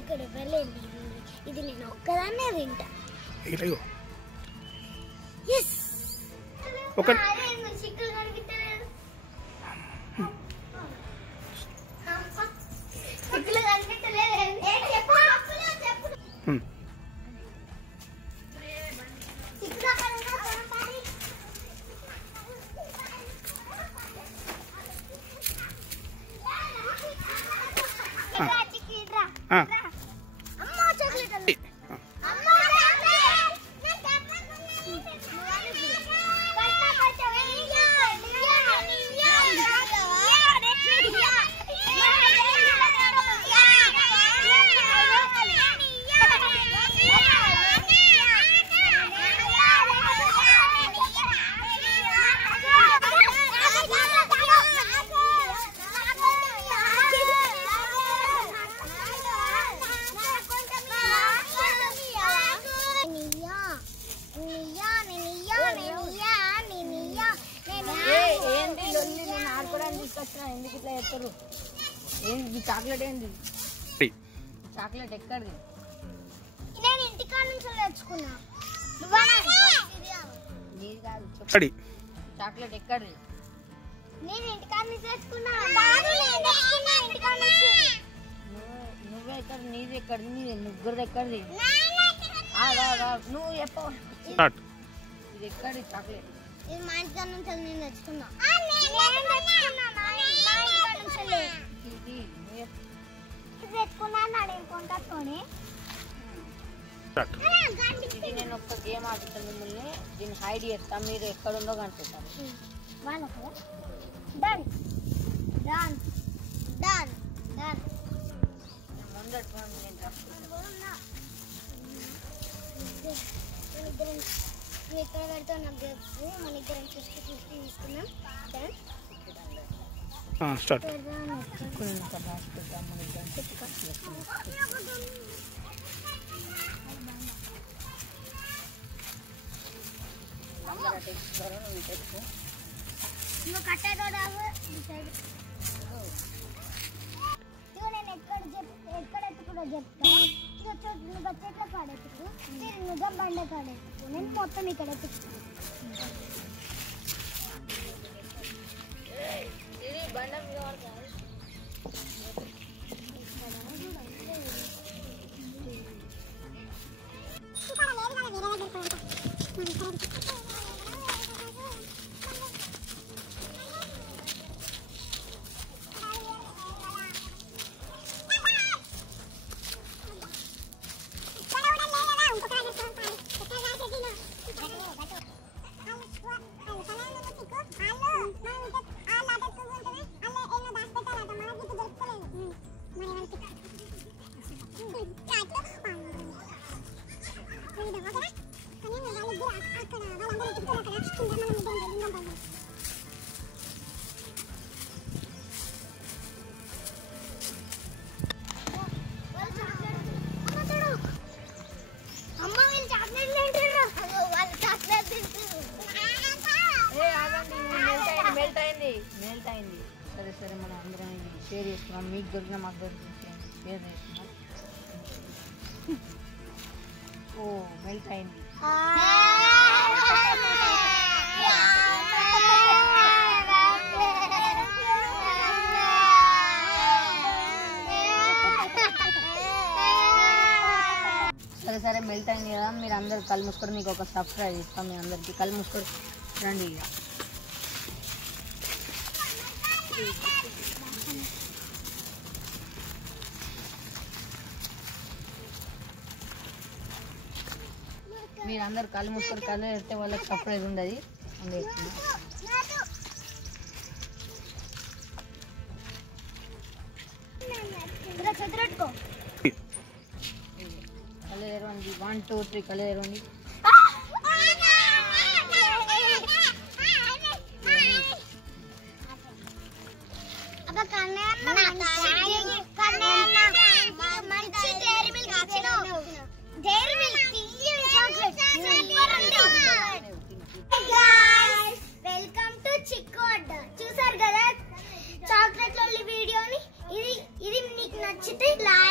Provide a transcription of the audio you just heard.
ఇక్కడ ఎవరు ఇది నేను ఒక్కదాన్నే తింటా. ఎందుకు ఇట్లా చెప్తారు? ఏంటి చాక్లెట్? ఏంది చాక్లెట్? ఎక్కడిది? నేను ఇంటికాడ నుంచి తెచ్చుకున్నా. నీది కాదు, చెప్పండి. చాక్లెట్ ఎక్కడిది? నేను ఇంటికాడ నుంచి తెచ్చుకున్నా. నువ్వే ఎక్కడ? నీది ఎక్కడిది? నీది ముగ్గురిది ఎక్కడిది? నువ్వు చెప్పవు. ఇది ఎక్కడి చాక్లెట్? ఇది మా ఇంటికాడ నుంచి నేను తెచ్చుకున్నా. నేను ఒక్క గేమ్ ఆడుతాను, మిమ్మల్ని దీన్ని హైడ్ చేస్తా, మీరు ఎక్కడుందో కనిపిస్తారు. ఎక్కడ పెడతావు నాకు తెలుసు. మన ఇద్దరం 50-50 తీసుకున్నాం. నువ్వు కట్టేదో నేను ఎక్కడ ఎత్తుకున్నా చెప్తా. నువ్వు చెట్ల కాడెత్తుకు, నువ్వు బండ కాడెత్తుకు, నేను మొత్తం ఇక్కడ ఎత్తుకున్నాను. మెల్ట్ అయింది. సరే సరే, మనం అందరం షేర్ చేసుకున్నాం. మీకు దొరికిన మాకు దొరికిన షేర్ చేసుకున్నాం. ఓ మెల్ట్ అయింది. సరే సరే, మెల్ట్ అయింది కదా. మీరు అందరు కళ్ళు మూసుకొని మీకు ఒక సబ్స్క్రైబ్ ఇస్తాం. మీ అందరికి కళ్ళు మూసుకొని రండి. ఇక మీరందరు కళ్ళు మూసుకొని కళ్ళు పెడితే వాళ్ళకి సర్ప్రైజ్ ఉండదు. కళ్ళు ఎరవండి. 1 2 3 కళ్ళు ఎరవండి. చాక్లెట్ వెల్కమ్ టు చిక్కు అడ్డ. చూసారు కదా చాక్లెట్ లొల్లి వీడియోని. ఇది మీకు నచ్చితే లైక్